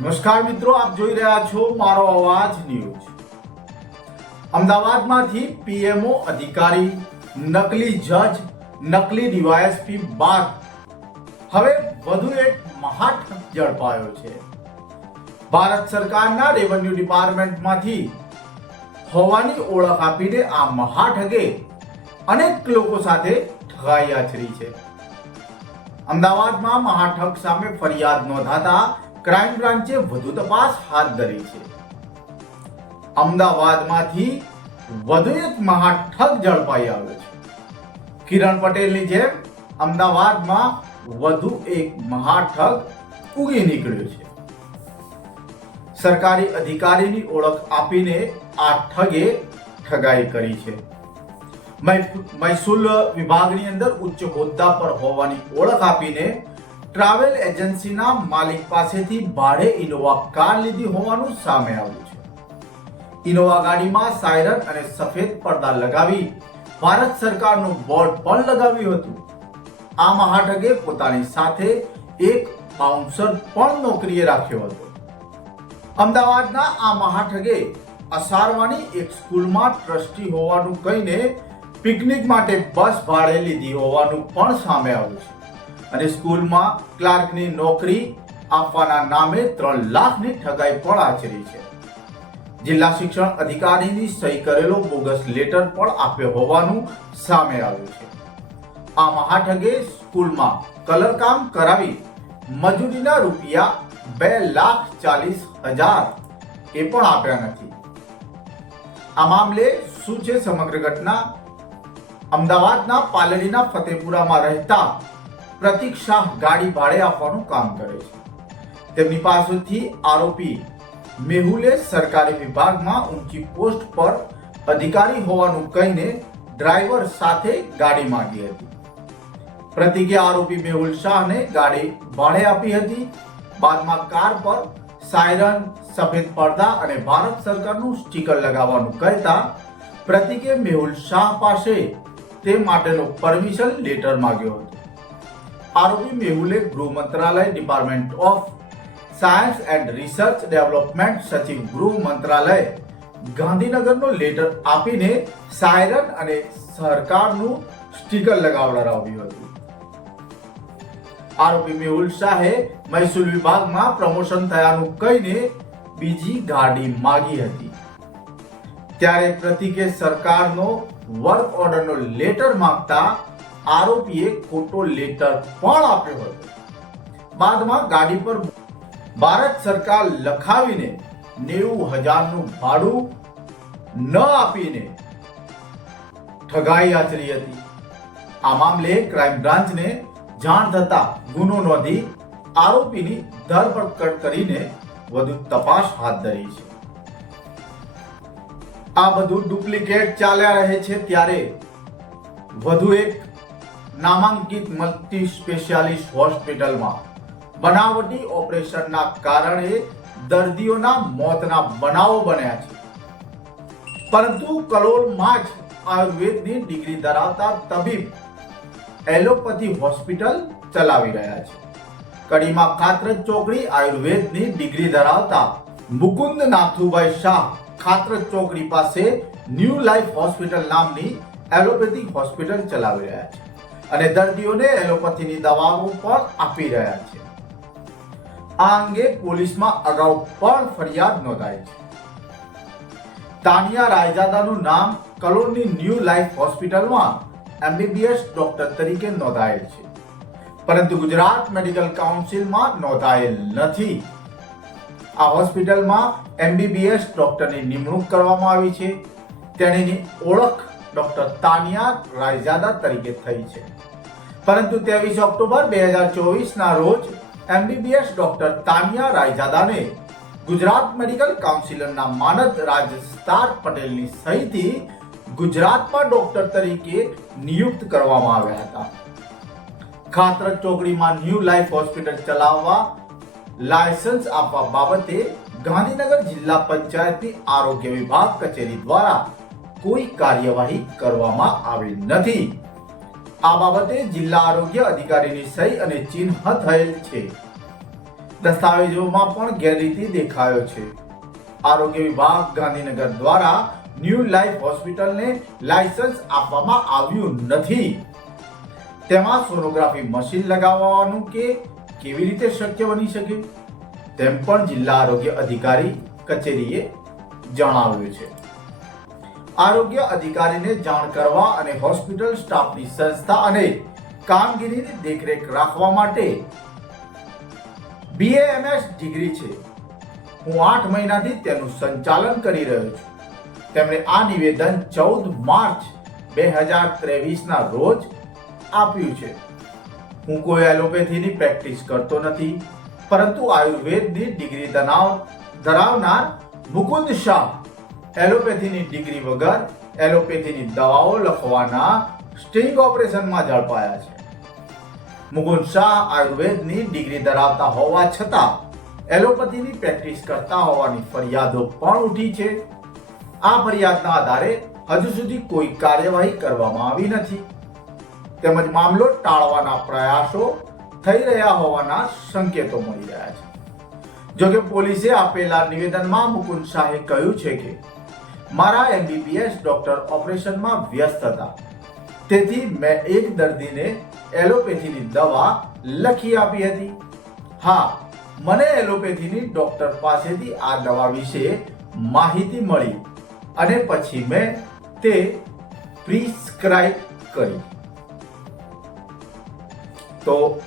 નમસ્કાર મિત્રો, આપ જોઈ રહ્યા છો મારો અવાજ ન્યૂઝ. અમદાવાદમાંથી પીએમઓ અધિકારી, નકલી જજ, નકલી ડીવાયએસપી બાદ. હવે વધુ એક મહાઠગ ઝડપાયો છે. ભારત સરકારના રેવન્યુ ડિપાર્ટમેન્ટમાંથી હોવાની ઓળખ આપીને આ મહાઠગે અનેક લોકો સાથે ઠગાઈ આચરી છે. અમદાવાદમાં મહાઠગ સામે ફરિયાદ નોંધાતા ક્રાઇમ બ્રાન્ચે વધુ તપાસ હાથ ધરી છે. અમદાવાદમાંથી વધુ એક મહાઠગ ઝડપાઈ આવ્યો છે. કિરણ પટેલની જેમ અમદાવાદમાં વધુ એક મહાઠગ ઉગી નીકળ્યો છે. સરકારી અધિકારીની ઓળખ આપીને આ ઠગે ઠગાઈ કરી છે. મહેસૂલ વિભાગની અંદર ઉચ્ચ હોદ્દા પર હોવાની ઓળખ આપીને ટ્રાવેલ એજન્સીના માલિક પાસેથી ભાડે ઇનોવા કાર લીધી હોવાનું સામે આવ્યું છે. ઇનોવા ગાડીમાં સાયરન અને સફેદ પડદા લગાવી ભારત સરકારનું બોર્ડ પણ લગાવ્યું હતું. આ મહાઠગે પોતાની સાથે એક બાઉન્સર પણ નોકરીએ રાખ્યો હતો. અમદાવાદના આ મહાઠગે અસારવાની એક સ્કૂલમાં ટ્રસ્ટી હોવાનું કહીને પિકનિક માટે બસ ભાડે લીધી હોવાનું પણ સામે આવ્યું છે. અને સ્કૂલમાં ક્લાર્કની નોકરી આપવાના નામે ત્રણ લાખની ઠગાઈ પણ આચરી છે. જિલ્લા શિક્ષણ અધિકારીની સહી કરેલો બોગસ લેટર પણ આપ્યો હોવાનું સામે આવ્યું છે. આ મહાઠગે સ્કૂલમાં કલર કામ કરાવી મજૂરીના રૂપિયા બે લાખ ચાલીસ હજાર એ પણ આપ્યા નથી. આ મામલે શું છે સમગ્ર ઘટના? અમદાવાદના પાલડીના ફતેપુરામાં રહેતા પ્રતિક શાહ ગાડી ભાડે આપવાનું કામ કરે છે. તેમની પાસેથી આરોપી મેહુલે સરકારી વિભાગમાં ઊંચી પોસ્ટ પર અધિકારી હોવાનું કહીને ડ્રાઈવર સાથે ગાડી માંગી હતી. પ્રતિકે આરોપી મેહુલ શાહને ગાડી ભાડે આપી હતી. બાદમાં કાર પર સાયરન, સફેદ પડદા અને ભારત સરકારનું સ્ટીકર લગાવવાનું કહેતા પ્રતિકે મેહુલ શાહ પાસે તે માટેનો પરમિશન લેટર માંગ્યો હતો. આરોપી મેહુલે ગૃહ મંત્રાલય department of science and research development સચિવ ગૃહ મંત્રાલય ગાંધીનગરનો લેટર આપીને સાયરન અને સરકારનું સ્ટીકર લગાવડાવ્યું હતું. આરોપી મેહુલ શાહે મહેસૂલ વિભાગમાં પ્રમોશન થયાનું કહીને બીજી ગાડી માગી હતી. ત્યારે પ્રતિકે સરકારનો વર્ક ઓર્ડરનો લેટર માંગતા આરોપીએ ખોટો લેટર પણ આપ્યો હતો. બાદમાં ગાડી પર ભારત સરકાર લખાવીને નેવું હજારનું ભાડું ન આપીને ઠગાઈ આચરી હતી. આ મામલે ક્રાઇમ બ્રાન્ચને જાણ થતા ગુનો નોંધી આરોપીની ધરપકડ કરીને વધુ તપાસ હાથ ધરી છે. આ બધું ડુપ્લિકેટ ચાલ્યા રહે છે ત્યારે વધુ એક નામાંકિત મલ્ટી સ્પેશિયાલિસ્ટ હોસ્પિટલમાં બનાવટી ઓપરેશનના કારણે દર્દીઓના મોતના બનાવો બન્યા છે. પરંતુ કલોલમાં જ આયુર્વેદની ડિગ્રી ધરાવતા તબીબ એલોપેથી હોસ્પિટલ ચલાવી રહ્યા છે. કડીમાં ખાતર ચોકડી આયુર્વેદની ડિગ્રી ધરાવતા મુકુંદ નાથુભાઈ શાહ ખાતર ચોકડી પાસે ન્યૂ લાઈફ હોસ્પિટલ નામની એલોપેથિક હોસ્પિટલ ચલાવી રહ્યા છે. અને દર્દીઓને એલોપેથીની દવાઓ પણ આપી રહ્યા છે. આ અંગે પોલીસમાં અગાઉ પણ ફરિયાદ નોંધાઈ છે. તાનિયા રાયજાદાનું નામ કલોની ન્યૂ લાઈફ હોસ્પિટલમાં એમબીબીએસ ડોક્ટર તરીકે નોંધાયેલ છે. પરંતુ ગુજરાત મેડિકલ કાઉન્સિલમાં નોંધાયેલ નથી. આ હોસ્પિટલમાં એમબીબીએસ ડોક્ટરની નિમણૂક કરવામાં આવી છે. તેણીની ઓળખ ડોક્ટર તાનિયા રાયઝાદા તરીકે થઈ છે. પરંતુ ત્રેવીસ ઓક્ટોબર બે હજાર ચોવીસના રોજ એમબીબીએસ ડોક્ટર તાનિયા રાયઝાદાને ગુજરાત મેડિકલ કાઉન્સિલરના માનદ રાજસ્તાર પટેલની સહીથી ગુજરાતમાં ડોક્ટર તરીકે નિયુક્ત કરવામાં આવ્યા હતા. ખાતર ચોકડીમાં ન્યૂ લાઈફ હોસ્પિટલ ચલાવવા લાયસન્સ આપવા બાબતે ગાંધીનગર જિલ્લા પંચાયતની આરોગ્ય વિભાગ કચેરી દ્વારા કોઈ કાર્યવાહી કરવામાં આવી નથી. આ બાબતે જિલ્લા આરોગ્ય અધિકારીની સહી અને ચિહ્ન થયેલ છે. દસ્તાવેજોમાં પણ ગેરરીતિ દેખાયો છે. આરોગ્ય વિભાગ ગાંધીનગર દ્વારા ન્યૂ લાઈફ હોસ્પિટલને લાયસન્સ આપવામાં આવ્યું નથી. તેમાં સોનોગ્રાફી મશીન લગાવવાનું કે કેવી રીતે શક્ય બની શકે તેમ પણ જિલ્લા આરોગ્ય અધિકારી કચેરીએ જણાવ્યું છે. આરોગ્ય અધિકારીને જાણ કરવા અને હોસ્પિટલ સ્ટાફની સંસ્થા અને કામગીરીની દેખરેખ રાખવા માટે બીએએમએસ ડિગ્રી છે. હું આઠ મહિનાથી તેનું સંચાલન કરી રહ્યો છું. તેમણે આ નિવેદન ચૌદ માર્ચ બે હજાર ત્રેવીસના રોજ આપ્યું છે. હું કોઈ એલોપેથીની પ્રેક્ટિસ કરતો નથી, પરંતુ આયુર્વેદની ડિગ્રી તનાવ ધરાવનાર મુકુંદ શાહ એલોપેથીની ડિગ્રી વગર એલોપેથીની દવાઓ લખવાના સ્ટિંગ ઓપરેશનમાં ઝડપાયા છે. મુકુંદ શાહ આયુર્વેદની ડિગ્રી ધરાવતા હોવા છતાં એલોપેથીની પ્રેક્ટિસ કરતા હોવાની ફરિયાદો પણ ઉઠી છે. આ ફરિયાદના આધારે હજુ સુધી કોઈ કાર્યવાહી કરવામાં આવી નથી. તેમજ મામલો ટાળવાના પ્રયાસો થઈ રહ્યા હોવાના સંકેતો મળી રહ્યા છે. જોકે પોલીસે આપેલા નિવેદનમાં મુકુંદ શાહે કહ્યું છે કે મારા એમબીબીએસ ડોક્ટર ઓપરેશનમાં વ્યસ્ત હતા. તેથી મેં એક દર્દીને એલોપેથીની દવા લખી આપી હતી. હા, મને એલોપેથીની ડોક્ટર પાસેથી આ દવા વિશે માહિતી મળી અને પછી મેં તે પ્રિસ્ક્રાઇબ કરી. તો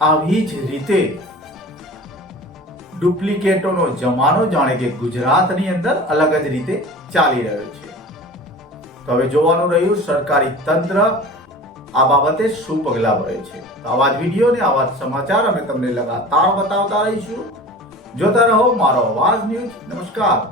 આવી જ રીતે ડુપ્લિકેટોનો જમાનો જાણે કે ગુજરાતની અંદર અલગ જ રીતે ચાલી રહ્યો છે. તો હવે જોવાનું રહ્યું સરકારી તંત્ર, આ બાબતે શું પગલાં ભરે છે? આવા જ વીડિયો ને આવા જ સમાચાર અમે તમને લગાતાર બતાવતા રહીશું. જોતા રહો મારો અવાજ ન્યૂઝ. નમસ્કાર.